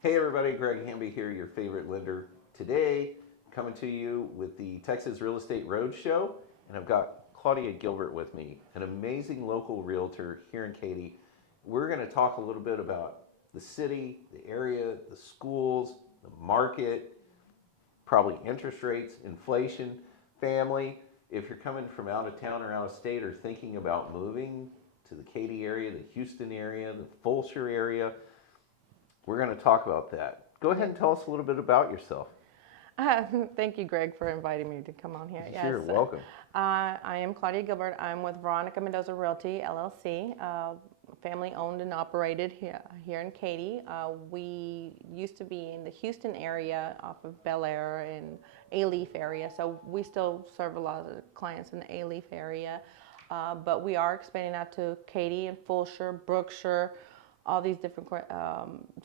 Hey everybody, Greg Hamby here, your favorite lender. Today, coming to you with the Texas Real Estate Roadshow, and I've got Claudia Gilbert with me, an amazing local realtor here in Katy. We're going to talk a little bit about the city, the area, the schools, the market, probably interest rates, inflation, family. If you're coming from out of town or out of state or thinking about moving to the Katy area, the Houston area, the Fulshire area, we're going to talk about that. Go ahead and tell us a little bit about yourself. Thank you, Greg, for inviting me to come on here. Sure, welcome. I am Claudia Gilbert. I'm with Veronica Mendoza Realty, LLC, family owned and operated here in Katy. We used to be in the Houston area off of Bel Air and A-Leaf area, so we still serve a lot of clients in the A-Leaf area. But we are expanding out to Katy and Fulshire, Brookshire, all these different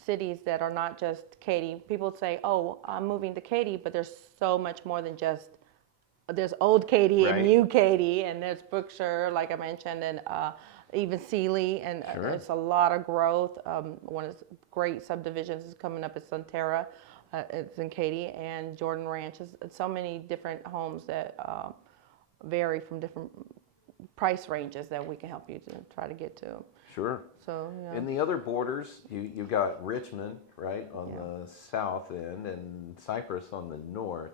cities that are not just Katy. People say, oh, I'm moving to Katy, but there's so much more than just, there's old Katy and new Katy, and there's Brookshire, like I mentioned, and even Sealy, and it's a lot of growth. One of the great subdivisions is coming up at Sunterra. It's in Katy, and Jordan Ranch. It's so many different homes that vary from different price ranges that we can help you to try to get to. Sure. So, yeah. In the other borders, you've got Richmond, right, on the south end, and Cypress on the north.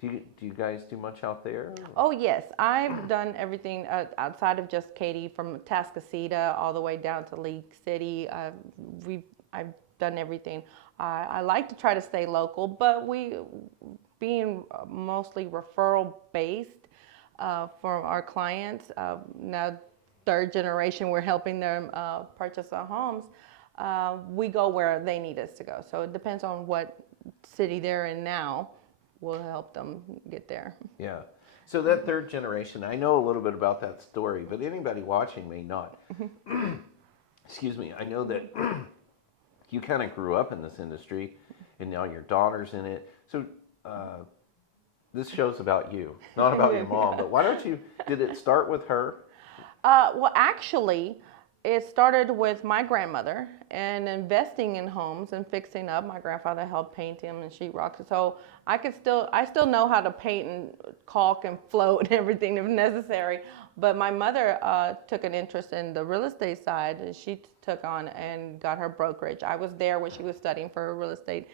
Do you guys do much out there? Oh, yes. I've done everything outside of just Katy, from Tascasita all the way down to League City. I've done everything. I like to try to stay local, but being mostly referral based for our clients, now third generation, we're helping them purchase our homes. We go where they need us to go. So it depends on what city they're in now. We'll help them get there. Yeah. So that third generation, I know a little bit about that story, but anybody watching may not. Excuse me. I know that you kind of grew up in this industry, and now your daughter's in it. So this show's about you, not about your mom. But why don't you? Did it start with her? Well, actually, it started with my grandmother and investing in homes and fixing up. My grandfather helped paint them and sheetrock. So I still know how to paint and caulk and float and everything if necessary. But my mother took an interest in the real estate side, and she took on and got her brokerage. I was there when she was studying for a real estate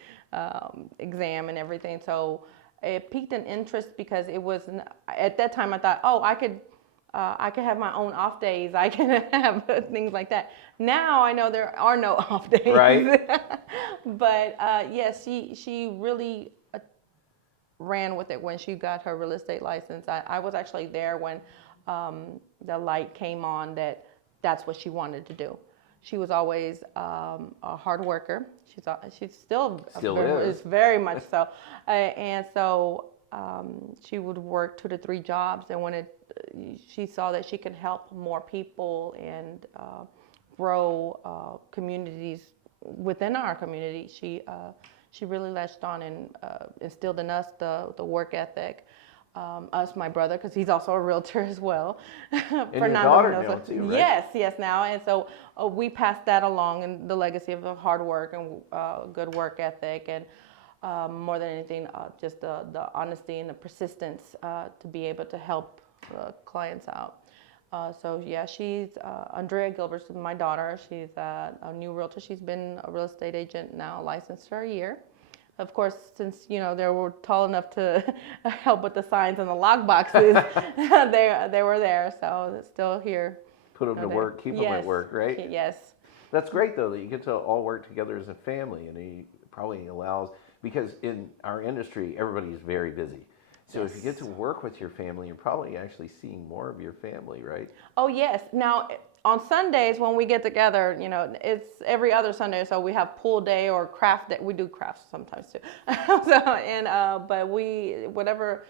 exam and everything. So it piqued an interest because it was, at that time I thought, oh, I could have my own off days. I can have things like that. Now I know there are no off days. Right. But yes, she really ran with it when she got her real estate license. I was actually there when the light came on that's what she wanted to do. She was always a hard worker. She's still is very much so. And so she would work 2 to 3 jobs, and when she saw that she could help more people and grow communities within our community, she really latched on and instilled in us the work ethic. Us, my brother, because he's also a realtor as well. And your daughter now too, right? Yes, now. And so we passed that along, and the legacy of the hard work and good work ethic, and more than anything, just the honesty and the persistence to be able to help clients out. So yeah, she's Andrea Gilbert, my daughter. She's a new realtor. She's been a real estate agent now, licensed for a year. Of course, since they were tall enough to help with the signs and the lock boxes, they were there. So it's still here. Put them to work, keep them at work, right? Yes. That's great though that you get to all work together as a family, and it probably allows, because in our industry everybody is very busy. So if you get to work with your family, you're probably actually seeing more of your family, right? Oh yes. Now on Sundays when we get together, it's every other Sunday. So we have pool day or craft day. We do crafts sometimes too. But whatever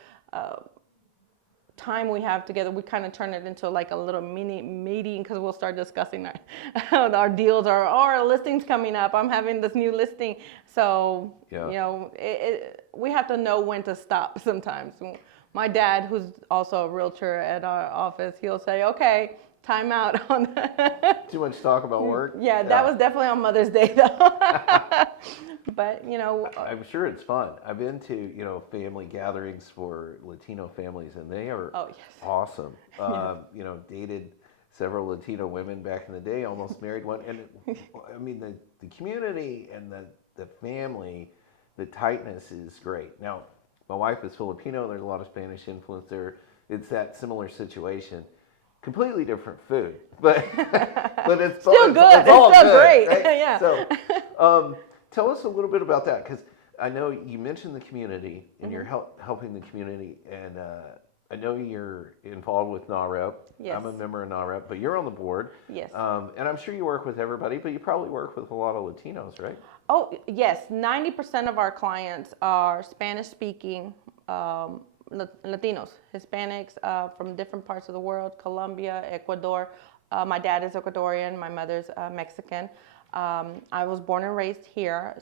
time we have together, we kind of turn it into like a little mini meeting, because we'll start discussing our deals or our listings coming up. I'm having this new listing, so we have to know when to stop sometimes. My dad, who's also a realtor at our office, he'll say, okay, time out on that. Too much talk about work? Yeah, that was definitely on Mother's Day though. But I'm sure it's fun. I've been to, family gatherings for Latino families, and they are awesome. Dated several Latino women back in the day, almost married one. And I mean, the community and the family, the tightness is great. Now, my wife is Filipino. There's a lot of Spanish influence there. It's that similar situation. Completely different food, but it's still good. It's all still great. Right? Yeah. So, tell us a little bit about that, because I know you mentioned the community and you're helping the community, and I know you're involved with NAHREP. Yes. I'm a member of NAHREP, but you're on the board. Yes. And I'm sure you work with everybody, but you probably work with a lot of Latinos, right? Oh, yes. 90% of our clients are Spanish-speaking Latinos, Hispanics from different parts of the world, Colombia, Ecuador. My dad is Ecuadorian. My mother's Mexican. I was born and raised here,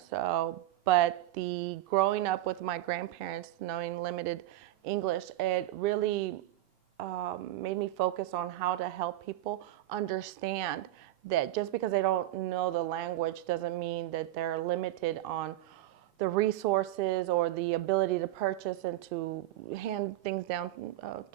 but the growing up with my grandparents, knowing limited English, it really made me focus on how to help people understand that just because they don't know the language doesn't mean that they're limited on the resources or the ability to purchase and to hand things down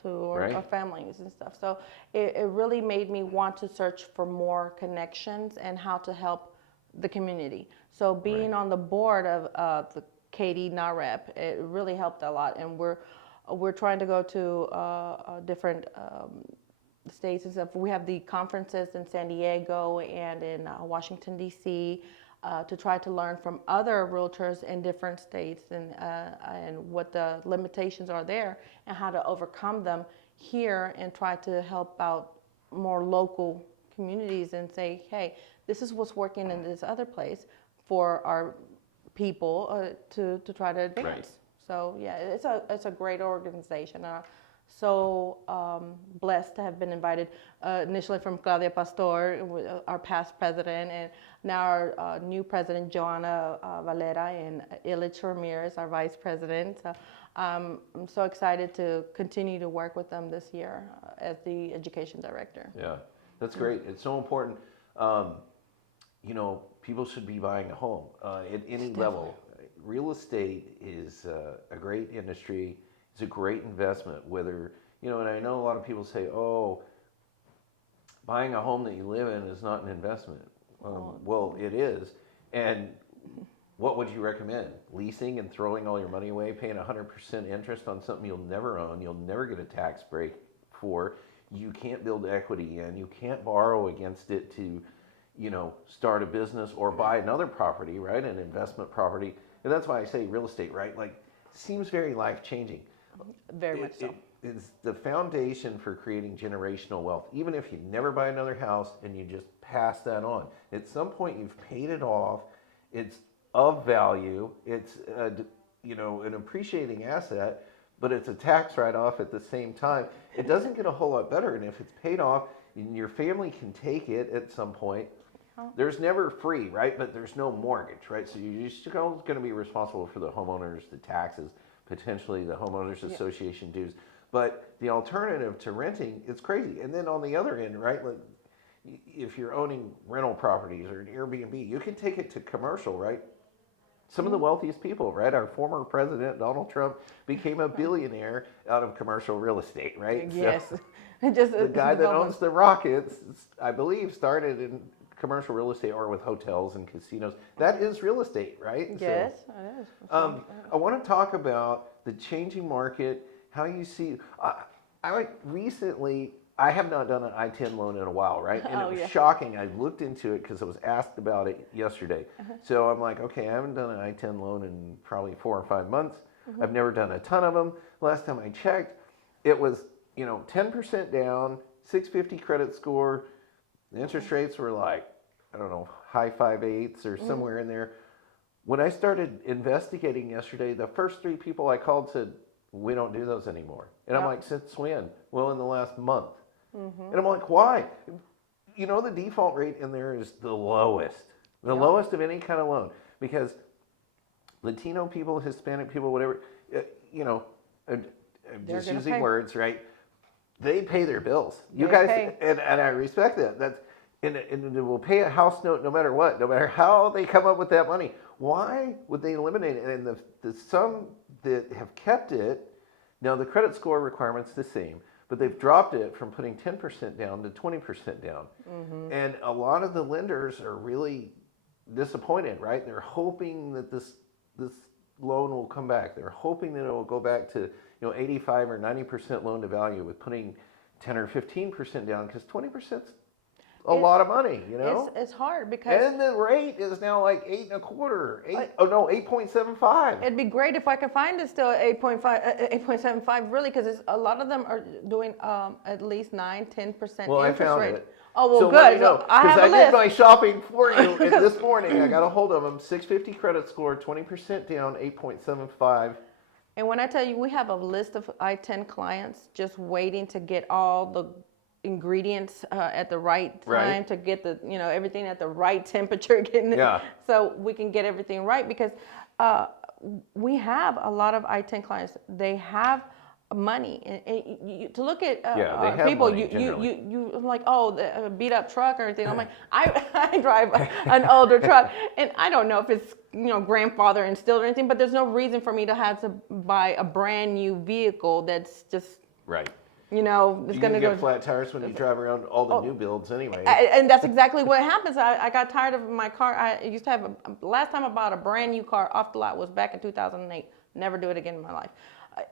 to our families and stuff. So it really made me want to search for more connections and how to help the community. So being on the board of the Katy NAHREP, it really helped a lot. And we're trying to go to different states and stuff. We have the conferences in San Diego and in Washington, D.C., to try to learn from other realtors in different states and what the limitations are there and how to overcome them here, and try to help out more local communities and say, hey, this is what's working in this other place for our people to try to advance. Right. So yeah, it's a great organization. So blessed to have been invited initially from Claudia Pastor, our past president, and now our new president, Joanna Valera, and Illich Ramirez, our vice president. So I'm so excited to continue to work with them this year as the education director. Yeah, that's great. It's so important. People should be buying a home at any level. Real estate is a great industry. It's a great investment, whether, and I know a lot of people say, oh, buying a home that you live in is not an investment. Well, it is. And what would you recommend? Leasing and throwing all your money away, paying 100% interest on something you'll never own, you'll never get a tax break for, you can't build equity in, you can't borrow against it to, start a business or buy another property, right? An investment property. And that's why I say real estate, right? Like, seems very life-changing. Very much so. It is the foundation for creating generational wealth. Even if you never buy another house and you just pass that on, at some point you've paid it off. It's of value. It's an appreciating asset, but it's a tax write-off at the same time. It doesn't get a whole lot better. And if it's paid off, and your family can take it at some point. There's never free, right? But there's no mortgage, right? So you're still going to be responsible for the homeowners, the taxes, potentially the homeowners association dues. But the alternative to renting, it's crazy. And then on the other end, right, like if you're owning rental properties or an Airbnb, you can take it to commercial, right? Some of the wealthiest people, right? Our former president, Donald Trump, became a billionaire out of commercial real estate, right? Yes. So the guy that owns the Rockets, I believe, started in commercial real estate or with hotels and casinos. That is real estate, right? Yes, it is. I want to talk about the changing market, how you see. Recently, I have not done an I-10 loan in a while, right? And it was shocking. I looked into it because I was asked about it yesterday. So I'm like, okay, I haven't done an I-10 loan in probably 4 or 5 months. I've never done a ton of them. Last time I checked, it was 10% down, 650 credit score. The interest rates were like, I don't know, high 5/8 or somewhere in there. When I started investigating yesterday, the first 3 people I called said, we don't do those anymore. And I'm like, since when? Well, in the last month. And I'm like, why? The default rate in there is the lowest. The lowest of any kind of loan. Because Latino people, Hispanic people, whatever, I'm just using words, right? they pay their bills. You They guys, pay. and I respect that. And they will pay a house note no matter what, no matter how they come up with that money. Why would they eliminate it? And the some that have kept it, now the credit score requirement's the same, but they've dropped it from putting 10% down to 20% down. And a lot of the lenders are really disappointed, right? They're hoping that this loan will come back. They're hoping that it will go back to 85 or 90% loan to value with putting 10 or 15% down, because 20% is a lot of money, It's hard because And the rate is now like 8.25, 8.75. it'd be great if I could find it still at 8.75 really, because a lot of them are doing at least 9-10% Well, I interest found rate. it. Oh, well, So good. let me know, So I have because a I did list. my shopping for you, and this morning I got a hold of them. 650 credit score, 20% down, 8.75. And when I tell you, we have a list of I-10 clients just waiting to get all the ingredients at the right time, Right. to get the everything at the right temperature, Yeah. so we can get everything right, because we have a lot of I-10 clients. They have money, and to look at Yeah, they have people, money, generally. you like, oh, the beat up truck or anything. I'm like, I drive an older truck, and I don't know if it's grandfather instilled or anything, but there's no reason for me to have to buy a brand new vehicle that's just Right. it's You're going to go. get flat tires when you drive around all the new builds anyway. And that's exactly what happens. I got tired of my car. I used to have last time I bought a brand new car off the lot was back in 2008. Never do it again in my life.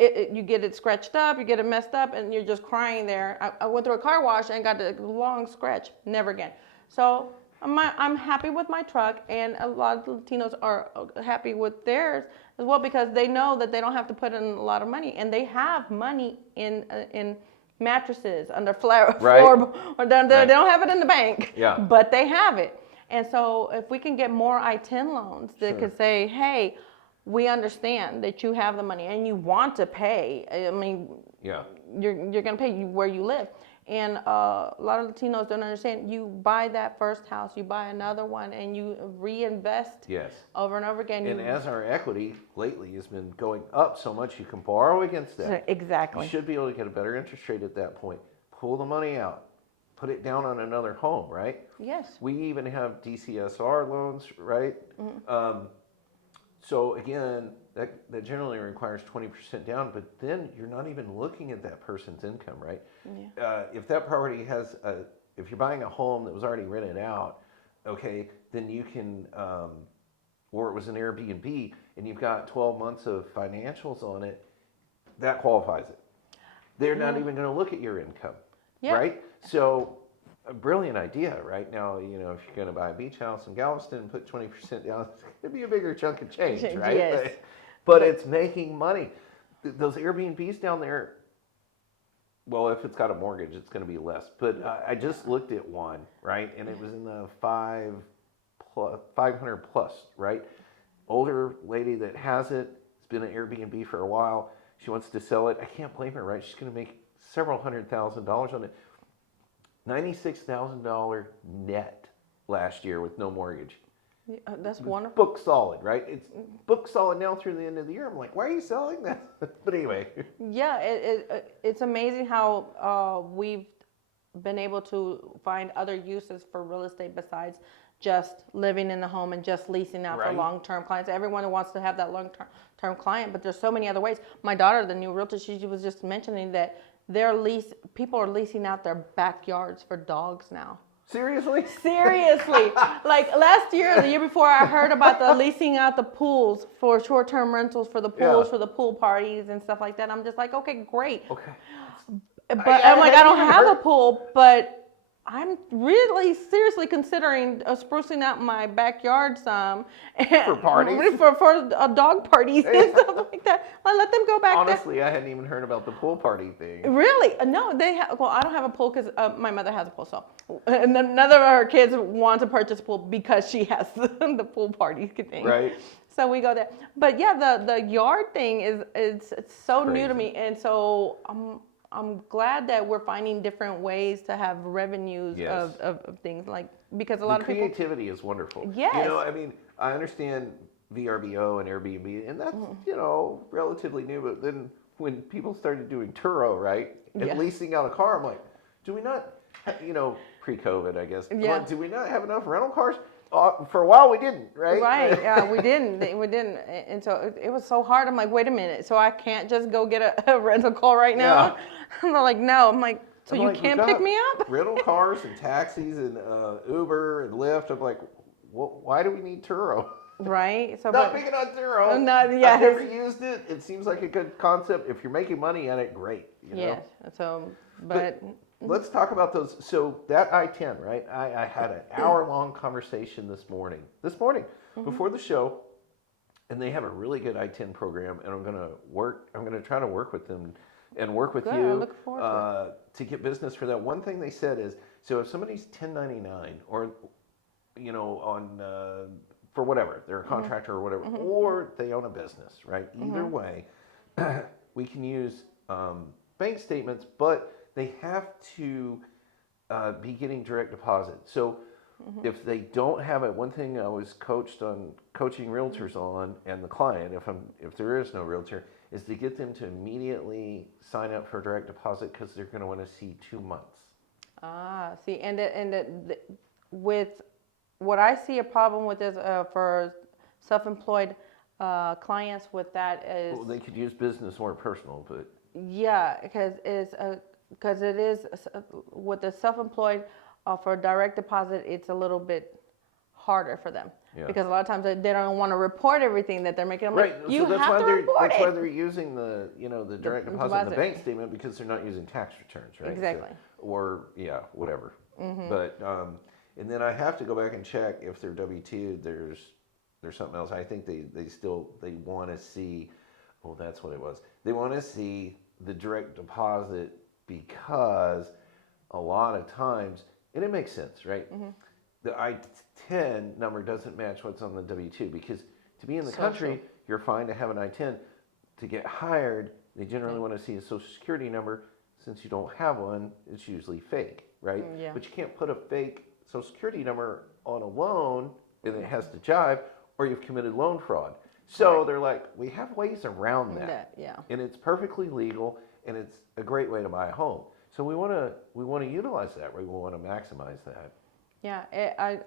You get it scratched up, you get it messed up, and you're just crying there. I went through a car wash and got a long scratch. Never again. So I'm happy with my truck, and a lot of Latinos are happy with theirs as well, because they know that they don't have to put in a lot of money, and they have money in mattresses under floor, or they don't have it in the bank, Yeah. but they have it. And so if we can get more I-10 loans that could say, hey, we understand that you have the money and you want to pay. I mean, Yeah. you're going to pay where you live. And a lot of Latinos don't understand. You buy that first house, you buy another one, and you reinvest Yes. over and over again. And as our equity lately has been going up so much, you can borrow against that. Exactly. You should be able to get a better interest rate at that point. Pull the money out, put it down on another home, right? Yes. We even have DCSR loans, right? So again, that generally requires 20% down, but then you're not even looking at that person's income, right? Yeah. If that property if you're buying a home that was already rented out, okay, then you can, or it was an Airbnb and you've got 12 months of financials on it, that qualifies it. They're not even going to look at your income, right? So a brilliant idea, right? Now, if you're going to buy a beach house in Galveston and put 20% down, it's going to be a bigger chunk of change, right? Yes. But it's making money. Those Airbnbs down there, well, if it's got a mortgage, it's going to be less. But I just looked at one, right? And it was in the 500 plus, right? Older lady that has it. It's been an Airbnb for a while. She wants to sell it. I can't blame her, right? She's going to make several $100,000 on it. $96,000 net last year with no mortgage. Yeah, that's wonderful. Book solid, right? It's book solid now through the end of the year. I'm like, why are you selling that? But anyway. Yeah, it's amazing how we've been able to find other uses for real estate besides just living in the home and just leasing out for Right. long-term clients. Everyone wants to have that long-term client, but there's so many other ways. My daughter, the new realtor, she was just mentioning that people are leasing out their backyards for dogs now. Seriously? Seriously. Like last year, the year before, I heard about the leasing out the pools for short-term rentals for the pools, for the pool parties and stuff like that. I'm just like, okay, great. Okay. But I'm like, I don't have a pool, but I'm really seriously considering sprucing out my backyard some. For parties? For dog parties and stuff like that. I let them go back there. Honestly, I hadn't even heard about the pool party thing. Really? No, well, I don't have a pool because my mother has a pool, so. And none of her kids want to purchase a pool because she has the pool party thing. Right. So we go there. But yeah, the yard thing it's so new to me. And so I'm glad that we're finding different ways to have revenues of things, like, because a lot of people. Creativity is wonderful. Yes. I mean, I understand VRBO and Airbnb, and that's, relatively new, but then when people started doing Turo, right, and Yeah. leasing out a car, I'm like, do we not, pre-COVID, I guess. I'm Yeah. like, do we not have enough rental cars? For a while, we didn't, right? Right, yeah, we didn't, and so it was so hard. I'm like, wait a minute, so I can't just go get a rental car right now? I'm like, no, I'm like, so I'm you like, can't we've pick got me up? rental cars and taxis and Uber and Lyft. I'm like, why do we need Turo? Right, so Not but, picking on Turo. Oh, not- yes. I've never used it. It seems like a good concept. If you're making money at it, great. yes, so, but Let's talk about those. So that I-10, right? I had an hour-long conversation this morning before the show, and they have a really good I-10 program, and I'm going to try to work with them and work with Good, I you look forward to get business for that. One thing they said is, so if somebody's 1099 or, on, for whatever, they're a contractor or whatever, or they own a business, right? Either way, we can use bank statements, but they have to be getting direct deposit. So if they don't have it, one thing I was coaching realtors on, and the client, if there is no realtor, is to get them to immediately sign up for direct deposit because they're going to want to see 2 months. see, with what I see a problem with is for self-employed clients with that is, Well, they could use business or personal, but yeah, because it is with the self-employed for direct deposit, it's a little bit harder for them. Yeah. Because a lot of times they don't want to report everything that they're making. I'm right. like, you So have to report that's why it. they're using the the direct deposit and the bank statement, because they're not using tax returns, right? Exactly. Whatever. But and then I have to go back and check if they're W-2. There's something else. I think they want to see. Oh, that's what it was. They want to see the direct deposit because a lot of times, and it makes sense, right? The I-10 number doesn't match what's on the W-2, because to be in the country, you're fine to have an I-10. To get hired, they generally want to see a social security number. Since you don't have one, it's usually fake, right? Yeah. But you can't put a fake social security number on a loan, and it has to jive, or you've committed loan fraud. So they're like, we have ways around that. Yeah. And it's perfectly legal, and it's a great way to buy a home. So we want to utilize that, right? We want to maximize that. Yeah,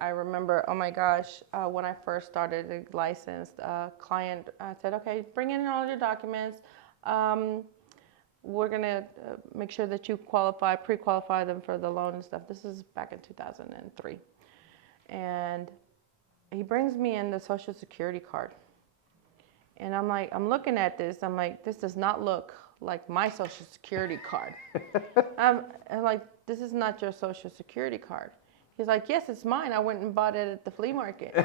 I remember, oh my gosh, when I first started a licensed client said, okay, bring in all your documents. We're going to make sure that you pre-qualify them for the loan and stuff. This is back in 2003. And he brings me in the Social Security card. And I'm like, I'm looking at this. I'm like, this does not look like my Social Security card. I'm like, this is not your Social Security card. He's like, yes, it's mine. I went and bought it at the flea market.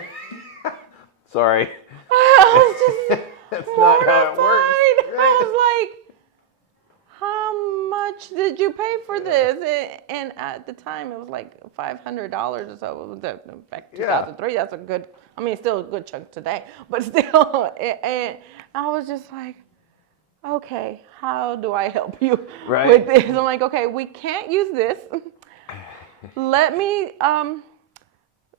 Sorry. I was just That's not how it works. I was like, how much did you pay for this? And at the time, it was like $500 or so. Back in 2003, that's a good, I mean, still a good chunk today, but still. And I was just like, okay, how do I help you with this? I'm like, okay, we can't use this. Let me,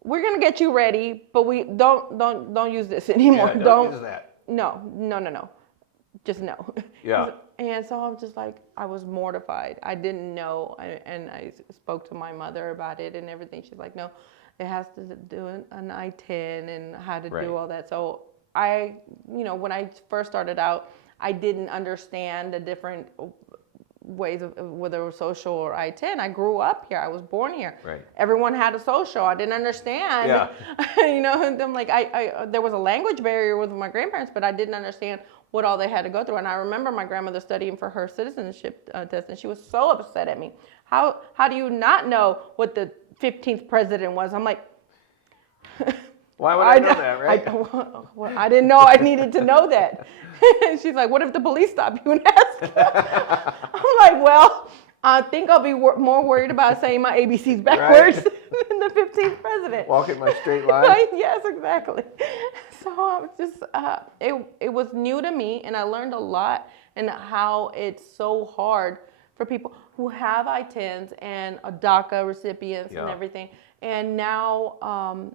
we're gonna get you ready, but we don't use this anymore. Yeah, don't use that. No. Just no. Yeah. And so I'm just like, I was mortified. I didn't know, and I spoke to my mother about it and everything. She's like, no, it has to do an I-10 and how to do all that. So I, when I first started out, I didn't understand the different ways of whether it was social or I-10. I grew up here. I was born here. Right. Everyone had a social. I didn't understand. Yeah. And I'm like, there was a language barrier with my grandparents, but I didn't understand what all they had to go through. And I remember my grandmother studying for her citizenship test, and she was so upset at me. How do you not know what the 15th president was? I'm like, why would I know that, right? I didn't know I needed to know that. She's like, what if the police stop you and ask? I'm like, well, I think I'll be more worried about saying my ABCs backwards than the 15th president. Walking my straight line. Right? Yes, exactly. So I was just, it was new to me, and I learned a lot, and how it's so hard for people who have I-10s and DACA recipients and everything. And now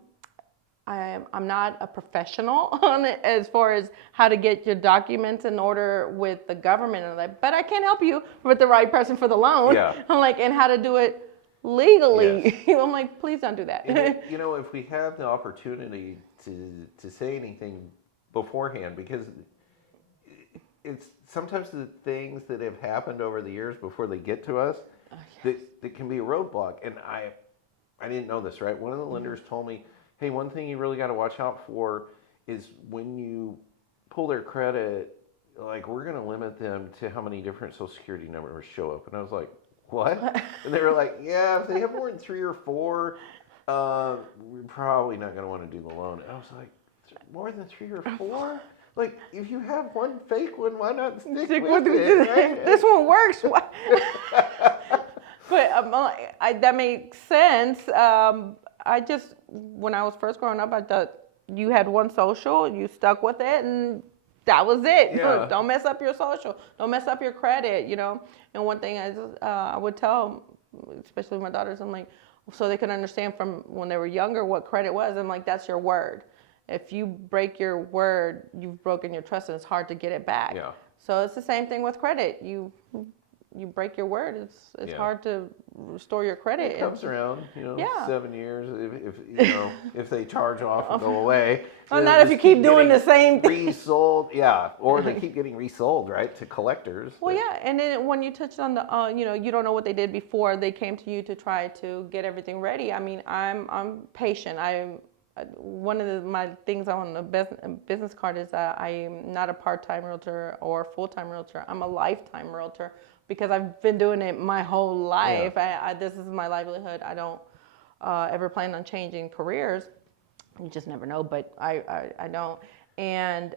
I'm not a professional on it as far as how to get your documents in order with the government and that, but I can help you with the right person for the loan. Yeah. I'm like, and how to do it legally. Yes. I'm like, please don't do that. And if we have the opportunity to say anything beforehand, because it's sometimes the things that have happened over the years before they get to us that can be a roadblock. And I didn't know this, right? One of the lenders told me, hey, one thing you really got to watch out for is when you pull their credit, like, we're going to limit them to how many different Social Security numbers show up. And I was like, what? And they were like, yeah, if they have more than 3 or 4, we're probably not going to want to do the loan. And I was like, more than 3 or 4? Like, if you have one fake one, why not stick with it, right? This one works. But that makes sense. When I was first growing up, I thought you had one social, you stuck with it, and that was it. Yeah. Don't mess up your social. Don't mess up your credit, And one thing I would tell, especially my daughters, I'm like, so they can understand from when they were younger what credit was. I'm like, that's your word. If you break your word, you've broken your trust, and it's hard to get it back. Yeah. So it's the same thing with credit. You break your word, it's hard to restore your credit. It comes around, Yeah. 7 years if they charge off and go away. Well, not if you keep doing the same thing. Resold, or they keep getting resold, right, to collectors. Well, yeah, and then when you touched on the, you don't know what they did before they came to you to try to get everything ready. I mean, I'm patient. One of my things on the business card is I'm not a part-time realtor or full-time realtor. I'm a lifetime realtor because I've been doing it my whole life. Yeah. This is my livelihood. I don't ever plan on changing careers. You just never know, but I don't. And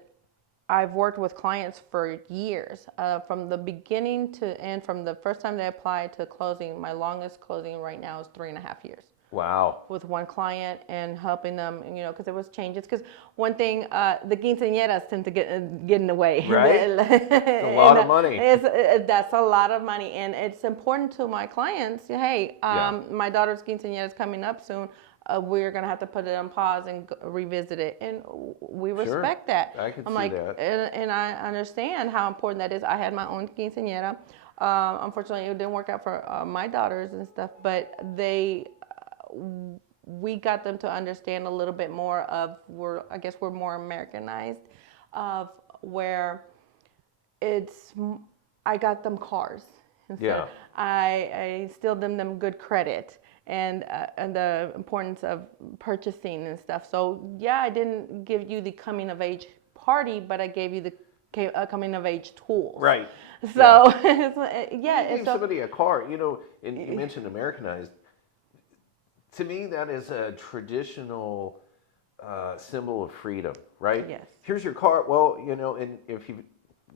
I've worked with clients for years, from the beginning to end, from the first time they applied to closing. My longest closing right now is 3.5 years. Wow. With one client and helping them, because there was changes. Because one thing, the quinceañeras tend to get in the way. Right. It's a lot of money. That's a lot of money, and it's important to my clients. Hey, my daughter's quinceañera is coming up soon. We're gonna have to put it on pause and revisit it, and we respect that. I can I'm see like, that. and I understand how important that is. I had my own quinceañera. Unfortunately, it didn't work out for my daughters and stuff, but we got them to understand a little bit more of we're more Americanized, of where I got them cars instead. Yeah. I instilled them good credit and the importance of purchasing and stuff. So yeah, I didn't give you the coming of age party, but I gave you the coming of age tools. Right. So You gave somebody a car, and you mentioned Americanized. To me, that is a traditional symbol of freedom, right? Yes. Here's your car. Well, and if you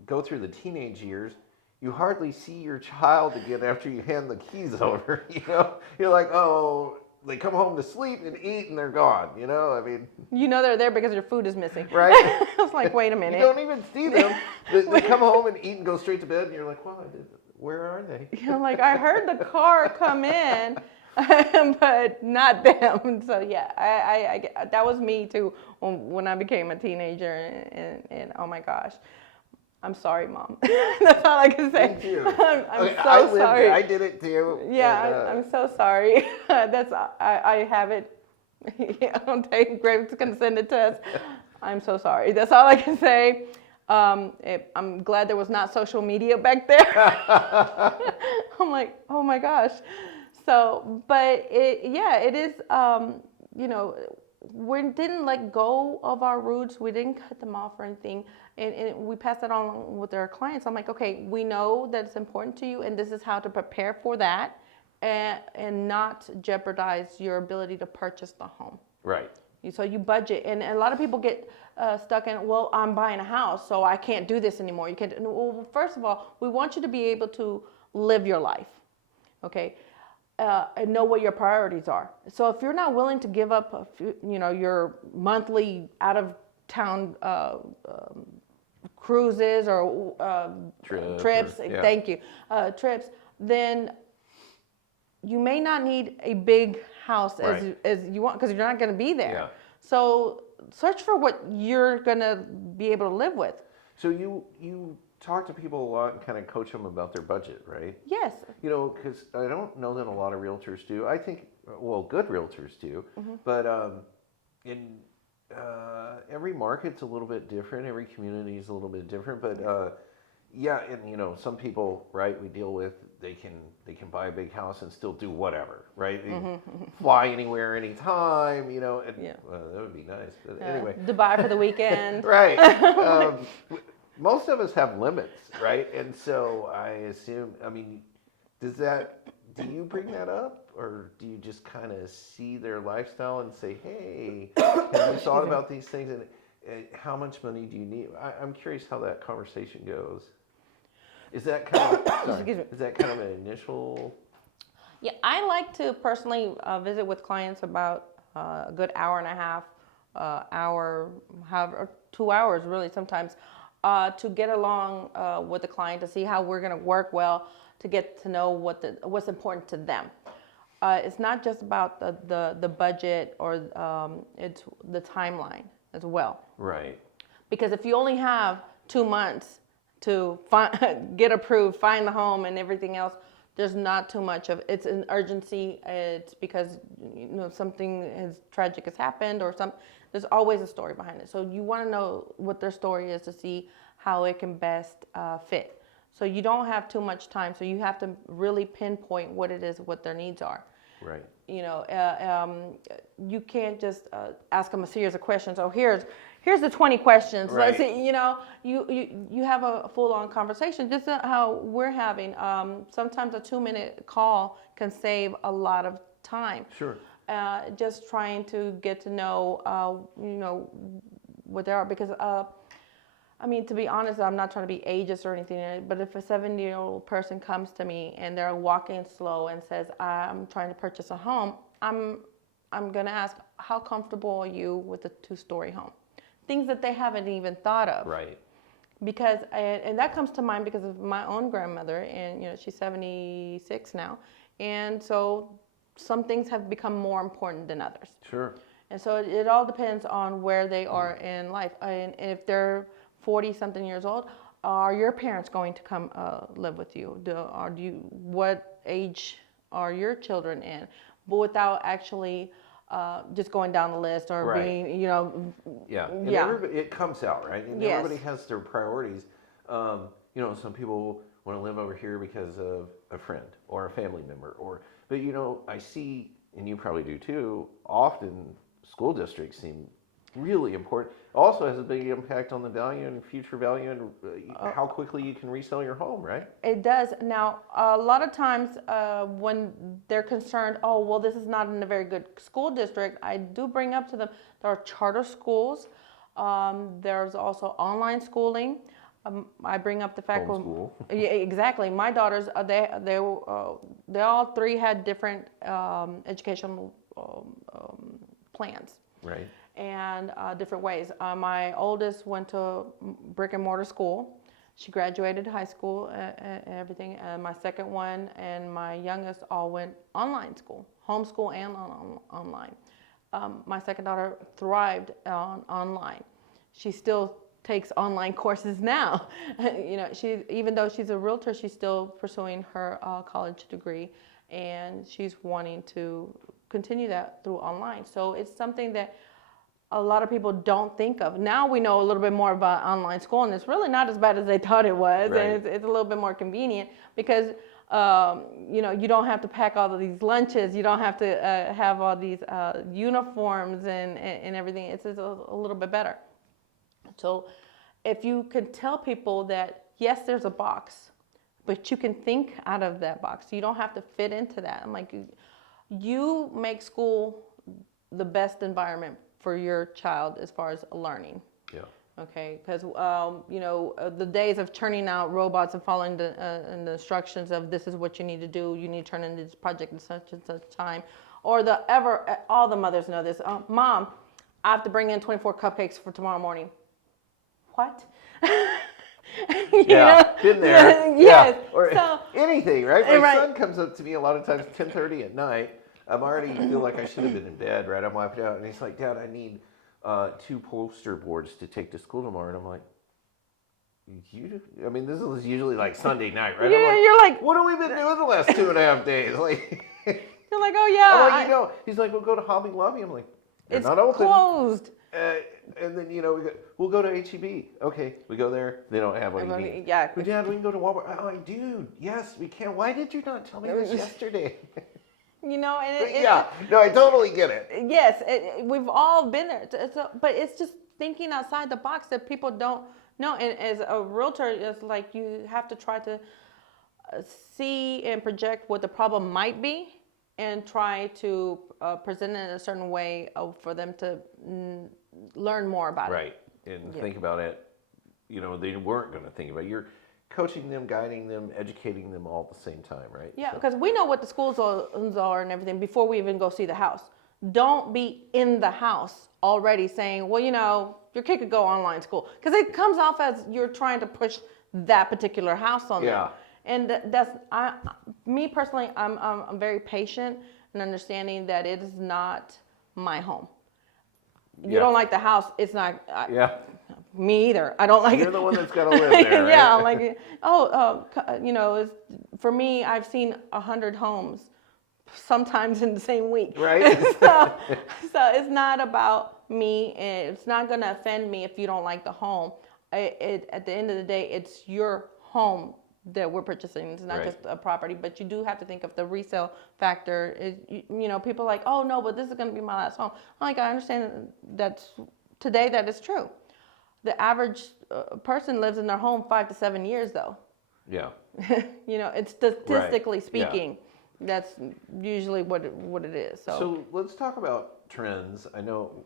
go through the teenage years, you hardly see your child again after you hand the keys over. You're like, oh, they come home to sleep and eat and they're gone. I mean. They're there because your food is missing. Right. I was like, wait a minute. You don't even see them. They come home and eat and go straight to bed, and you're like, wow, where are they? Like, I heard the car come in. But not them. So yeah, I that was me too when I became a teenager, and oh my gosh, I'm sorry, Mom. That's all I can say. Me too. I'm so sorry. I did it too. Yeah, I'm so sorry. I have it on tape. Graves can send it to us. I'm so sorry. That's all I can say. I'm glad there was not social media back there. I'm like, oh my gosh. So, but it is, we didn't let go of our roots. We didn't cut them off or anything. And we pass that on with our clients. I'm like, okay, we know that it's important to you, and this is how to prepare for that and not jeopardize your ability to purchase the home. Right. So you budget. And a lot of people get stuck in, well, I'm buying a house, so I can't do this anymore. You can't. Well, first of all, we want you to be able to live your life, okay? And know what your priorities are. So if you're not willing to give up, your monthly out-of-town cruises or trips, thank you, trips, then you may not need a big house as you want, because you're not going to be there. Yeah. So search for what you're gonna be able to live with. So you talk to people a lot and kind of coach them about their budget, right? Yes. You know, because I don't know that a lot of realtors do. I think, well, good realtors do, but in every market's a little bit different. Every community is a little bit different, but yeah, and you know, some people, right? We deal with they can buy a big house and still do whatever, right? They fly anywhere, anytime, you know. And, that would be nice. But anyway, Dubai for the weekend. right. Most of us have limits, right? And so I assume, I mean, do you bring that up? Or do you just kind of see their lifestyle and say, hey, have you thought about these things? And how much money do you need? I'm curious how that conversation goes. Is that kind of, is that kind of an initial? Yeah, I like to personally visit with clients about a good hour and a half, hour, however, 2 hours really sometimes, to get along with the client, to see how we're going to work well, to get to know what's important to them. It's not just about the budget or it's the timeline as well. Right. Because if you only have 2 months to get approved, find the home and everything else, there's not too much of it's an urgency. It's because something tragic has happened or something. There's always a story behind it. So you want to know what their story is to see how it can best fit. So you don't have too much time. So you have to really pinpoint what it is, what their needs are. Right. You can't just ask them a series of questions. Oh, here's the 20 questions. Right. Let's see, you have a full-on conversation, just how we're having. Sometimes a 2-minute call can save a lot of time. Sure. Just trying to get to know, what they are. Because, to be honest, I'm not trying to be ageist or anything, but if a 70-year-old person comes to me and they're walking slow and says, I'm trying to purchase a home, I'm going to ask, how comfortable are you with a 2-story home? Things that they haven't even thought of. Right. Because, and that comes to mind because of my own grandmother, and she's 76 now, and so some things have become more important than others. Sure. And so it all depends on where they are in life. And if they're 40-something years old, are your parents going to come live with you? What age are your children in? But without actually just going down the list or right. being, Yeah. And it comes out, right? And yes. Everybody has their priorities. Some people want to live over here because of a friend or a family member, but I see, and you probably do too, often school districts seem really important. Also has a big impact on the value and future value and how quickly you can resell your home, right? It does. Now, a lot of times when they're concerned, oh, well, this is not in a very good school district, I do bring up to them, there are charter schools. There's also online schooling. I bring up the fact homeschool. Yeah, exactly. My daughters, they all three had different educational plans. Right. And different ways. My oldest went to brick and mortar school. She graduated high school and everything. My second one and my youngest all went online school, homeschool and online. My second daughter thrived online. She still takes online courses now. Even though she's a realtor, she's still pursuing her college degree, and she's wanting to continue that through online. So it's something that a lot of people don't think of. Now we know a little bit more about online school, and it's really not as bad as they thought it was. Right. And it's a little bit more convenient because you don't have to pack all of these lunches. You don't have to have all these uniforms and everything. It's just a little bit better. So if you could tell people that, yes, there's a box, but you can think out of that box. You don't have to fit into that. I'm like, you make school the best environment for your child as far as learning. Yeah. Okay, because the days of churning out robots and following the instructions of this is what you need to do, you need to turn in this project in such and such time, or all the mothers know this. Mom, I have to bring in 24 cupcakes for tomorrow morning. What? Yeah, been there. Yes. Yeah. Or anything, right? My son comes up to me a lot of times 10:30 at night. I'm already feel like I should have been in bed, right? I'm wiped out, and he's like, Dad, I need 2 poster boards to take to school tomorrow. And I'm like, I mean, this is usually like Sunday night, right? Yeah, I'm like, you're like, what have we been doing the last 2.5 days? Like, you're like, oh yeah, I'm like, you know, he's like, we'll go to Hobby Lobby. I'm like, they're it's not open. closed. And then, you know, we'll go to HEB. Okay, we go there. They don't have what you need. Yeah. But Dad, we can go to Walmart. I'm like, dude, yes, we can. Why did you not tell me this yesterday? You know, and no, I totally get it. yes, we've all been there. But it's just thinking outside the box that people don't know. And as a realtor, it's like you have to try to see and project what the problem might be and try to present it in a certain way for them to learn more about it. Right, and think about it. You know, they weren't going to think about it. You're coaching them, guiding them, educating them all at the same time, right? Yeah, because we know what the school zones are and everything before we even go see the house. Don't be in the house already saying, well, you know, your kid could go online school. Because it comes off as you're trying to push that particular house on them. And me personally, I'm very patient in understanding that it is not my home. You don't like the house, it's not. Me either. I don't like it. You're the one that's got to live there, right? Yeah, I'm like, you know, for me, I've seen 100 homes sometimes in the same week. Right. so it's not about me. It's not going to offend me if you don't like the home. At the end of the day, it's your home that we're purchasing. It's not just a property, but you do have to think of the resale factor. You know, people are like, oh no, but this is going to be my last home. I'm like, I understand that is true. The average person lives in their home 5 to 7 years, though. Yeah. You know, it's statistically speaking, that's usually what it is. So let's talk about trends. I know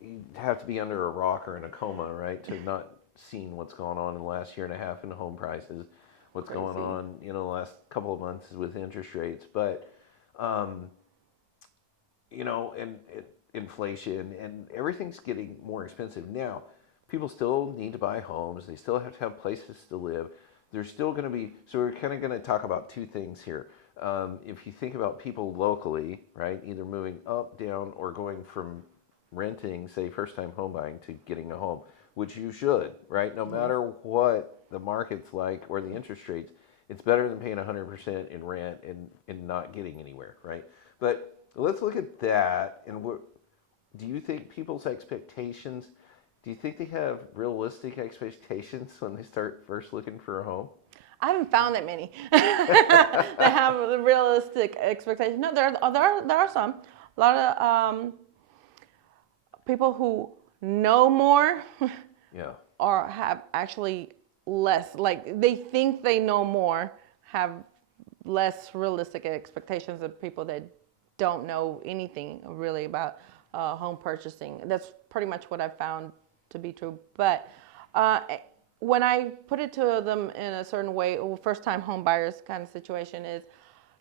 you have to be under a rock or in a coma, right, to not seen what's gone on in the last year and a half in home prices, what's going on, you know, the last couple of months with interest rates, but you know, and inflation and everything's getting more expensive now. People still need to buy homes. They still have to have places to live. There's still going to be, so we're kind of going to talk about 2 things here. If you think about people locally, right, either moving up, down, or going from renting, say, first-time home buying to getting a home, which you should, right? No matter what the market's like or the interest rates, it's better than paying 100% in rent and not getting anywhere, right? But let's look at that. And do you think people's expectations, do you think they have realistic expectations when they start first looking for a home? I haven't found that many that have the realistic expectations. No, there are some. A lot of people who know more or have actually less, like they think they know more, have less realistic expectations of people that don't know anything really about home purchasing. That's pretty much what I've found to be true. But when I put it to them in a certain way, first-time home buyers kind of situation is,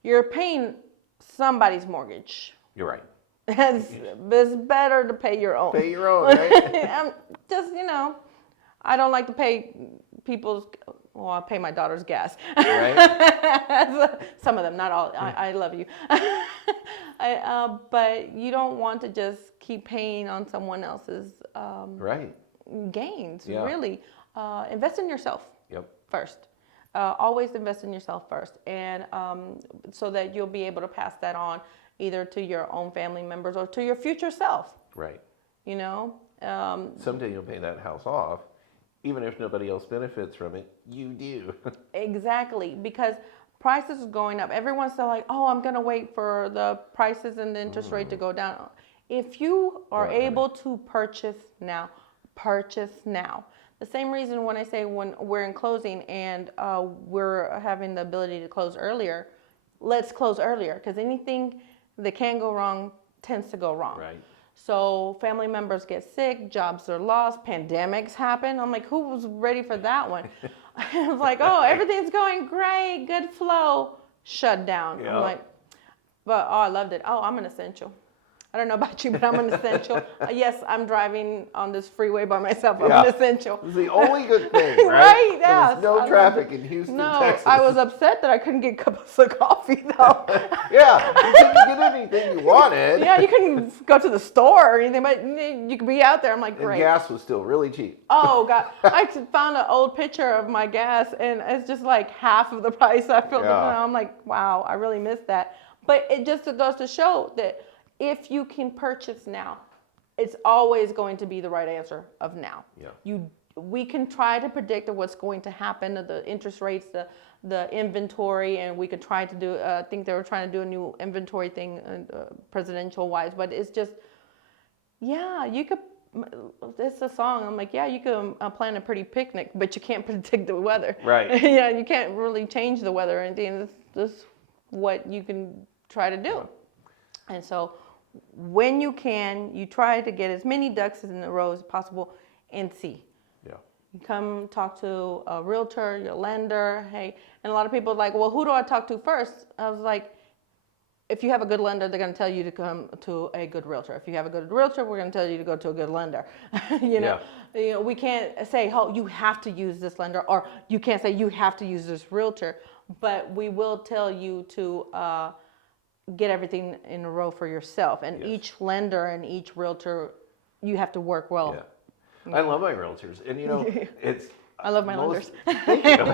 you're paying somebody's mortgage. You're right. It's better to pay your own. Pay your own, right? Just, you know, I don't like to pay people's, well, I pay my daughter's gas. Right. Some of them, not all. I love you. But you don't want to just keep paying on someone else's gains, really. Invest in yourself first. Always invest in yourself first. And so that you'll be able to pass that on either to your own family members or to your future self. Right. You know? Someday you'll pay that house off. Even if nobody else benefits from it, you do. Exactly, because prices are going up. Everyone's still like, oh, I'm going to wait for the prices and the interest rate to go down. If you are able to purchase now, purchase now. The same reason when I say when we're in closing and we're having the ability to close earlier, let's close earlier, because anything that can go wrong tends to go wrong. Right. So family members get sick, jobs are lost, pandemics happen. I'm like, who was ready for that one? I was like, oh, everything's going great, good flow, shut down. I'm like, but I loved it. Oh, I'm an essential. I don't know about you, but I'm an essential. Yes, I'm driving on this freeway by myself. I'm Yeah. an essential. It's the only good thing, right? Right, yes. There's no traffic in Houston, No, Texas. I was upset that I couldn't get cups of coffee though. Yeah, you couldn't get anything you wanted. Yeah, you couldn't go to the store or anything, but you could be out there. I'm like, And great. gas was still really cheap. Oh God, I found an old picture of my gas, and it's just like half of the price I filled it. Yeah. I'm like, wow, I really missed that. But it just goes to show that if you can purchase now, it's always going to be the right answer of now. Yeah. We can try to predict what's going to happen, the interest rates, the inventory, and we could try to do. I think they were trying to do a new inventory thing, presidential wise. But it's just, yeah, you could. It's a song. I'm like, yeah, you can plan a pretty picnic, but you can't predict the weather. Right. Yeah, you can't really change the weather or anything. This is what you can try to do. And so, when you can, you try to get as many ducks in a row as possible and see. Yeah. You come talk to a realtor, your lender, hey, and a lot of people are like, well, who do I talk to first? I was like, if you have a good lender, they're going to tell you to come to a good realtor. If you have a good realtor, we're going to tell you to go to a good lender. You know, we can't say, oh, you have to use this lender, or you can't say you have to use this realtor, but we will tell you to get everything in a row for yourself. And each lender and each realtor, you have to work well. Yeah. I love my realtors, and you know, it's. I love my lenders. Thank you.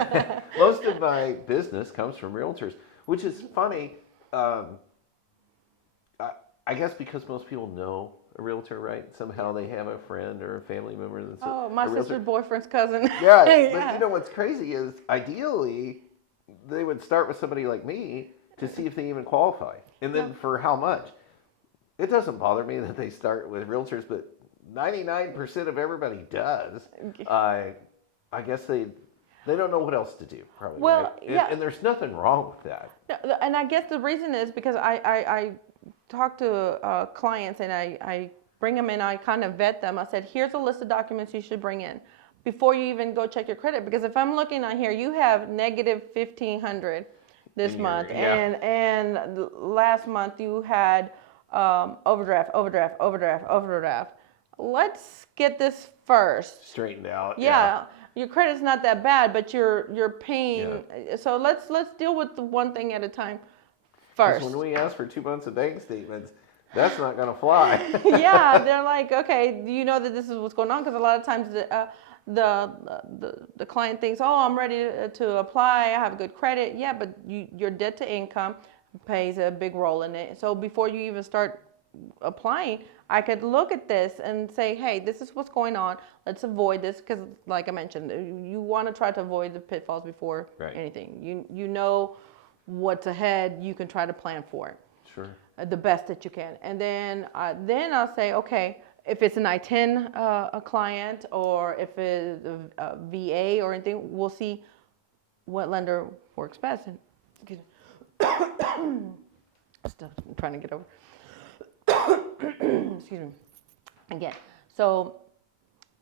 Most of my business comes from realtors, which is funny. I guess because most people know a realtor, right? Somehow they have a friend or a family member that's my a realtor. sister's boyfriend's cousin. Yeah, but you know what's crazy is ideally they would start with somebody like me to see if they even qualify, and then for how much. It doesn't bother me that they start with realtors, but 99% of everybody does. I guess they don't know what else to do, probably. Well, right? And there's nothing wrong with that. And I guess the reason is because I talk to clients and I bring them in, I kind of vet them. I said, here's a list of documents you should bring in before you even go check your credit. Because if I'm looking on here, you have negative 1,500 this month. And last month you had overdraft. Let's get this first. Straightened out. Yeah. Your credit's not that bad, but you're paying. Yeah. So let's deal with the one thing at a time first. When we ask for 2 months of bank statements, that's not going to fly. Yeah, they're like, okay, do you know that this is what's going on? Because a lot of times the client thinks, oh, I'm ready to apply. I have good credit. Yeah, but your debt to income plays a big role in it. So before you even start applying, I could look at this and say, hey, this is what's going on. Let's avoid this, because like I mentioned, you want to try to avoid the pitfalls before anything. You know what's ahead. You can try to plan for it. Sure. The best that you can. And then I'll say, okay, if it's an I-10 a client, or if it's a VA or anything, we'll see what lender works best. And still trying to get over. Excuse me. Again, so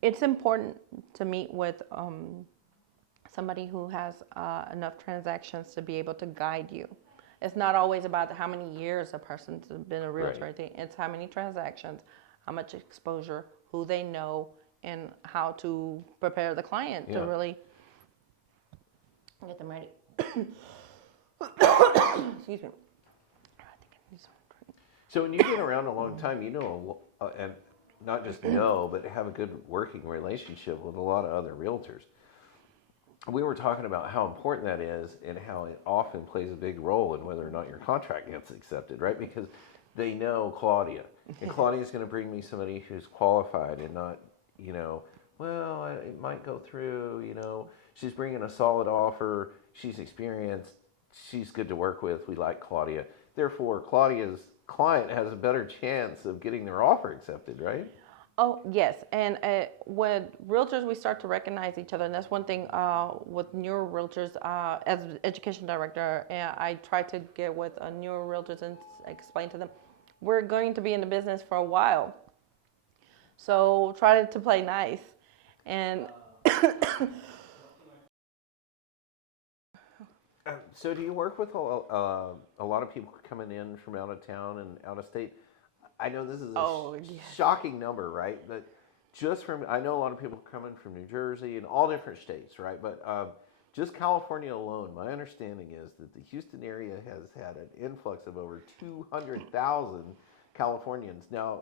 it's important to meet with somebody who has enough transactions to be able to guide you. It's not always about how many years a person's been a realtor or anything. It's how many transactions, how much exposure, who they know, and how to prepare the client to really get them ready. Excuse me. So when you've been around a long time, you know, and not just know, but have a good working relationship with a lot of other realtors. We were talking about how important that is and how it often plays a big role in whether or not your contract gets accepted, right? Because they know Claudia, and Claudia's going to bring me somebody who's qualified and not, you know, well, it might go through, you know, she's bringing a solid offer, she's experienced, she's good to work with, we like Claudia. Therefore, Claudia's client has a better chance of getting their offer accepted, right? Oh, yes. And when realtors, we start to recognize each other. And that's one thing with newer realtors. As an education director, I try to get with newer realtors and explain to them, we're going to be in the business for a while. So try to play nice. And so do you work with a lot of people coming in from out of town and out of state? I know this is a yes. shocking number, right? But just from, I know a lot of people coming from New Jersey and all different states, right? But just California alone, my understanding is that the Houston area has had an influx of over 200,000 Californians. Now,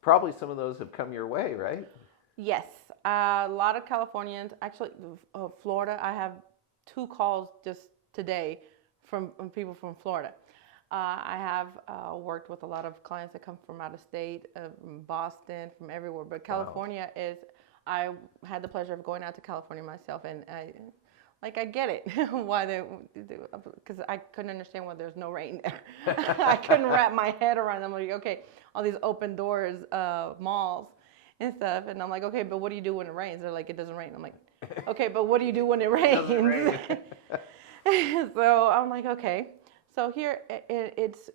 probably some of those have come your way, right? Yes, a lot of Californians. Actually, Florida. I have 2 calls just today from people from Florida. I have worked with a lot of clients that come from out of state, from Boston, from everywhere. But California is. I had the pleasure of going out to California myself, and I get it why they, because I couldn't understand why there's no rain there. I couldn't wrap my head around them. Like, okay, all these open doors, malls and stuff, and I'm like, okay, but what do you do when it rains? They're like, it doesn't rain. I'm like, okay, but what do you do when it rains? So I'm like, okay. So here, it's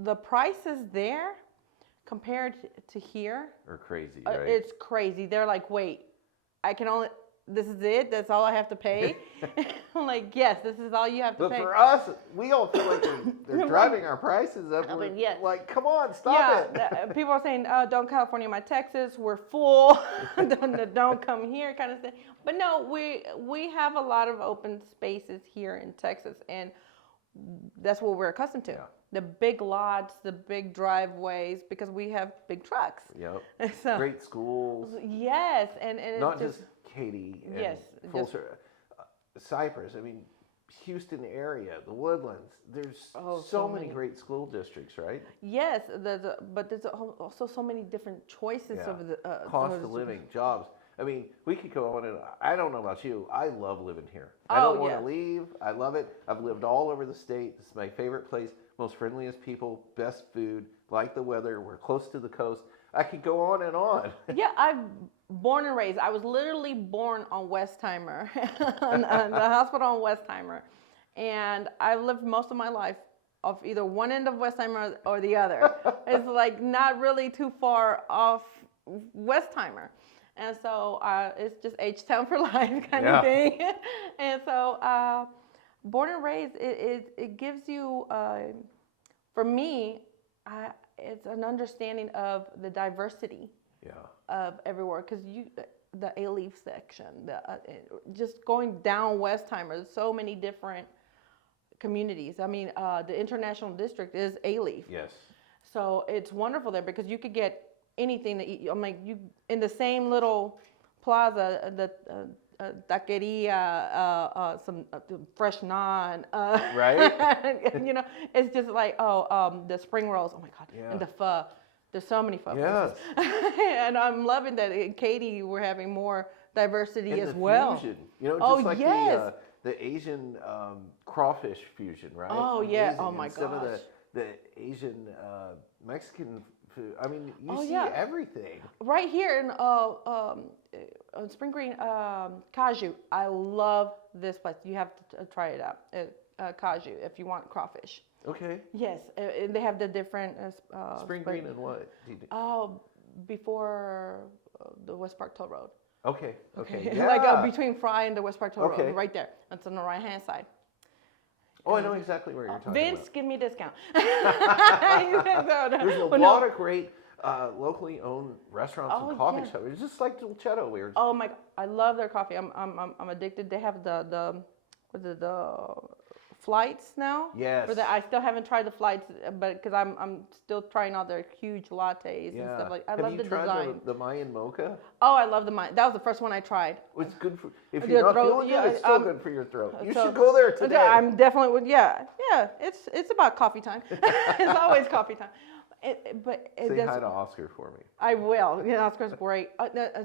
the prices there compared to here Are crazy, right? it's crazy. They're like, wait, I can only. This is it? That's all I have to pay? I'm like, yes, this is all you have to pay. But for us, we all feel like they're driving our prices up. I mean, We're yeah. like, come on, stop it. People are saying, don't California my Texas, we're full. Don't come here kind of thing. But no, we have a lot of open spaces here in Texas, and that's what we're accustomed to. Yeah. The big lots, the big driveways, because we have big trucks. Yep. So, Great schools. yes, and it's Not just Katy and yes, Cypress. I mean, Houston area, the Woodlands. There's Oh, so so many many. great school districts, right? Yes, but there's also so many different choices Yeah. of the Cost those- of living, jobs. I mean, we could go on and I don't know about you. I love living here. I Oh, don't want yeah. to leave. I love it. I've lived all over the state. It's my favorite place. Most friendliest people, best food, like the weather. We're close to the coast. I could go on and on. Yeah, I'm born and raised. I was literally born on Westheimer, on the hospital on Westheimer, and I've lived most of my life off either one end of Westheimer or the other. It's like not really too far off Westheimer. And so it's just H-Town for life kind Yeah. of thing. And so born and raised, it gives you, for me, it's an understanding of the diversity Yeah. of everywhere. Because the A-Leaf section, just going down Westheimer, there's so many different communities. I mean, the International District is A-Leaf. Yes. So it's wonderful there because you could get anything to eat. I'm like, you in the same little plaza, the taqueria, some fresh naan, Right? you know, it's just like the spring rolls. Oh my God, Yeah. and the pho. There's so many pho Yes. places. And I'm loving that in Katy we're having more diversity And as the well. fusion, you know, Oh, just like yes. the Asian crawfish fusion, right? Oh, yeah. Amazing. Oh, my And some of gosh. the Asian Mexican food. I mean, you Oh, see yeah. everything. Right here in on Spring Green, Caju. I love this place. You have to try it out. Caju, if you want crawfish. Okay. Yes, and they have the different. Spring Green and what? Do you do? Oh, before the West Park Toll Road. Okay. Okay. Like Yeah. between Fry and the West Park Toll Okay. Road, right there. That's on the right hand side. Oh, I know exactly where you're talking Vince, about. give me a discount. There's a But lot of great locally owned restaurants Oh, and coffee yeah. shops. It's just like Dolcetto. We're Oh my! I love their coffee. I'm addicted. They have the flights now. Yes. I still haven't tried the flights, but because I'm still trying all their huge lattes and stuff like. I Have love you the tried design. the Mayan mocha? Oh, I love the mine. That was the first one I tried. It's good for if Your you're not throat- feeling yeah, good. It's still good for your throat. You so- should go there today. I'm definitely would. Yeah. It's about coffee time. It's always coffee time. Say hi to Oscar for me. I will. Yeah, Oscar's great.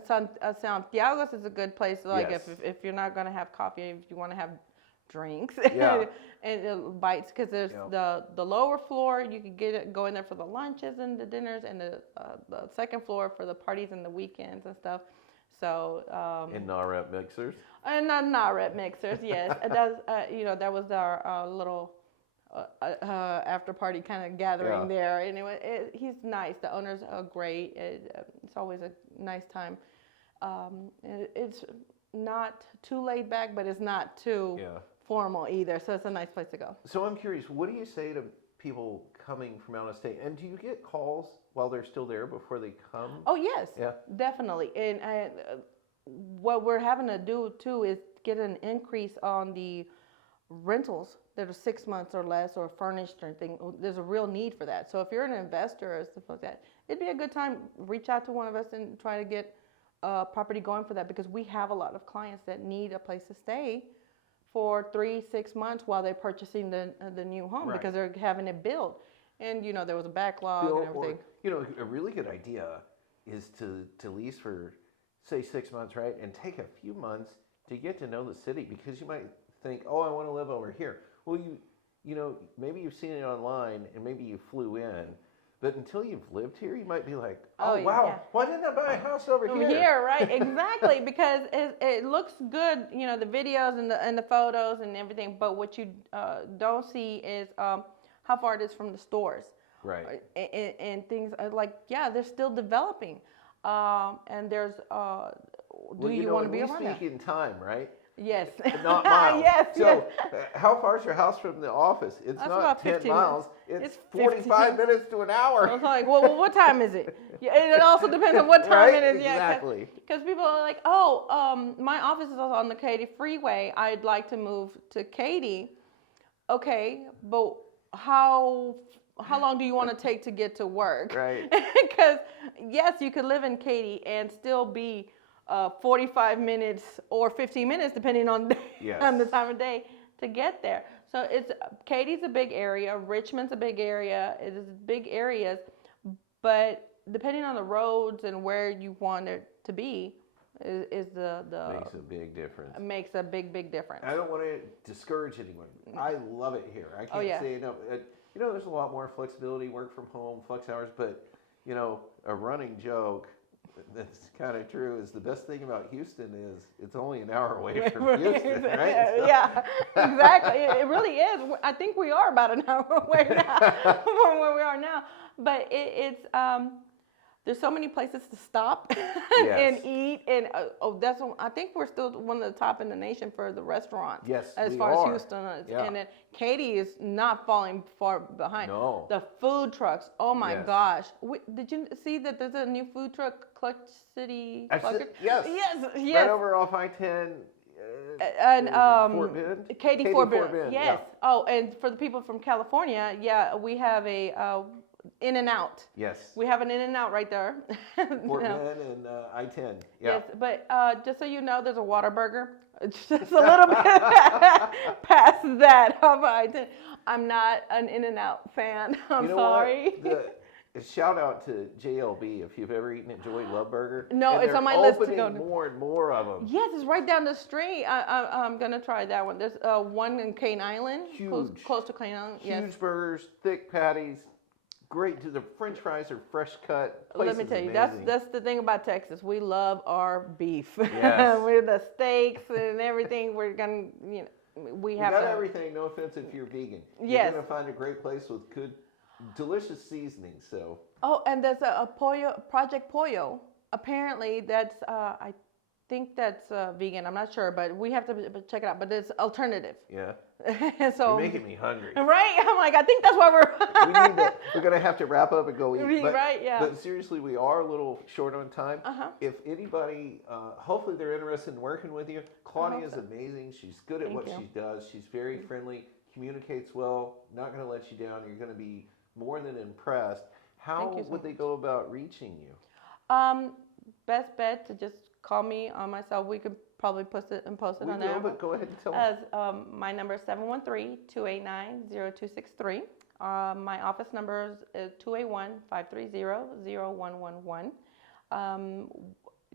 Santiago's is a good place. Like Yes. if you're not gonna have coffee, if you want to have drinks Yeah. and bites, because there's Yeah. the lower floor you could go in there for the lunches and the dinners, and the second floor for the parties and the weekends and stuff. So And NAHREP mixers. and NAHREP mixers, yes. That was our little after party kind of gathering Yeah. there. Anyway, he's nice. The owners are great. It's always a nice time. It's not too laid back, but it's not too Yeah. formal either. So it's a nice place to go. So I'm curious, what do you say to people coming from out of state? And do you get calls while they're still there before they come? Oh, yes, Yeah. definitely. And what we're having to do too is get an increase on the rentals that are 6 months or less or furnished or anything. There's a real need for that. So if you're an investor or stuff like that, it'd be a good time, reach out to one of us and try to get property going for that, because we have a lot of clients that need a place to stay for 3-6 months while they're purchasing the new home, Right. because they're having it built. And there was a backlog and everything. Or, a really good idea is to lease for, say, 6 months, right? And take a few months to get to know the city, because you might think, oh, I want to live over here. Well, maybe you've seen it online and maybe you flew in, but until you've lived here, you might be like, oh wow, yeah. why didn't I buy a house over here? Here, right? Exactly, because it looks good, the videos and the photos and everything. But what you don't see is how far it is from the stores, Right. And things like, they're still developing, and there's. Do you want to be around that? We speak in time, right? Yes. Not miles. Yes. So, how far is your house from the office? It's That's not about 10 15 miles. minutes. It's It's 45 minutes to an hour. I was like, well, what time is it? Yeah, it also depends on what time Right? it is. Exactly. Because people are like, my office is on the Katy Freeway. I'd like to move to Katy. Okay, but how long do you want to take to get to work? Right. Because yes, you could live in Katy and still be 45 minutes or 15 minutes, depending on Yes. on the time of day, to get there. So Katy's a big area. Richmond's a big area. It is big areas, but depending on the roads and where you want it to be, is the Makes a big difference. Makes a big difference. I don't want to discourage anyone. I love it here. I can't say enough. There's a lot more flexibility, work from home, flex hours, but a running joke that's kind of true is the best thing about Houston is it's only an hour away from Houston, right? So. Yeah, exactly. It really is. I think we are about an hour away now from where we are now. But it's there's so many places to stop and eat, and I think we're still one of the top in the nation for the restaurants. Yes, as we far are. as Houston is, Yeah. and then Katy is not falling far behind. No. The food trucks. Oh my Yes. gosh! Did you see that there's a new food truck, Clutch City? Yes. Yes. Right over off I-10. And Fort Bend? Katy Fort Bend. Bend, Yes. yeah. Oh, and for the people from California, we have a In-N-Out. Yes. We have an In-N-Out right there. Fort Bend and I-10. Yeah. Yes, but just so you know, there's a Whataburger. It's just a little bit past that. I'm not an In-N-Out fan. I'm sorry. Shout out to JLB if you've ever eaten at Joy Love Burger. No, and it's on my list to go to. More and more of them. Yes, it's right down the street. I'm gonna try that one. There's one in Cane Island, Huge. close to Cane Island. Yes. Huge burgers, thick patties, great. The French fries are fresh cut. Let me tell you, that's the thing about Texas. We love our beef. Yes. We're the steaks and everything. We're gonna, we have everything. No offense if you're vegan. Yes. You're gonna find a great place with good, delicious seasonings. So. Oh, and there's a pollo, Project Pollo. Apparently, that's I think that's vegan. I'm not sure, but we have to check it out. But it's alternative. Yeah. So You're making me hungry. Right? I'm like, I think that's why we're gonna have to wrap up and go eat. Right? Yeah. But seriously, we are a little short on time. Uh-huh. If anybody, hopefully they're interested in working with you. Claudia is amazing. She's good at what she does. She's very friendly, communicates well, not gonna let you down. You're gonna be more than impressed. How would they go about reaching you? Best bet to just call me on my cell. We could probably post it on there. But go ahead and tell me. My number is 713-289-0263. My office number is 281-530-0111.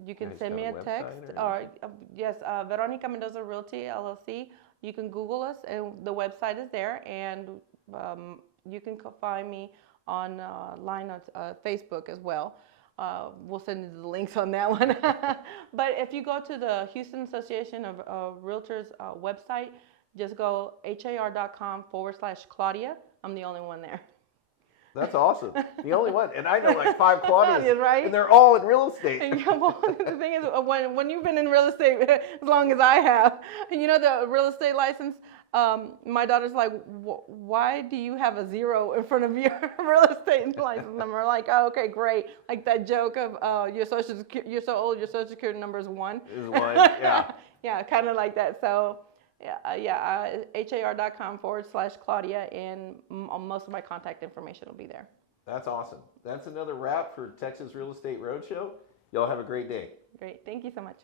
You can send me a text. Yes, Veronica Mendoza Realty, LLC. You can Google us, and the website is there. And you can find me online on Facebook as well. We'll send you the links on that one. But if you go to the Houston Association of Realtors website, just go har.com/Claudia. I'm the only one there. That's awesome. The only one. And I know like 5 Claudias, right? And they're all in real estate. And, the thing is, when you've been in real estate as long as I have, and the real estate license, My daughter's like, why do you have a 0 in front of your real estate license number? Like, oh, okay, great. Like that joke of, you're so old, your social security number is 1. Is one, yeah. Yeah, kind of like that. So, har.com/Claudia, and most of my contact information will be there. That's awesome. That's another wrap for Texas Real Estate Roadshow. Y'all have a great day. Great. Thank you so much.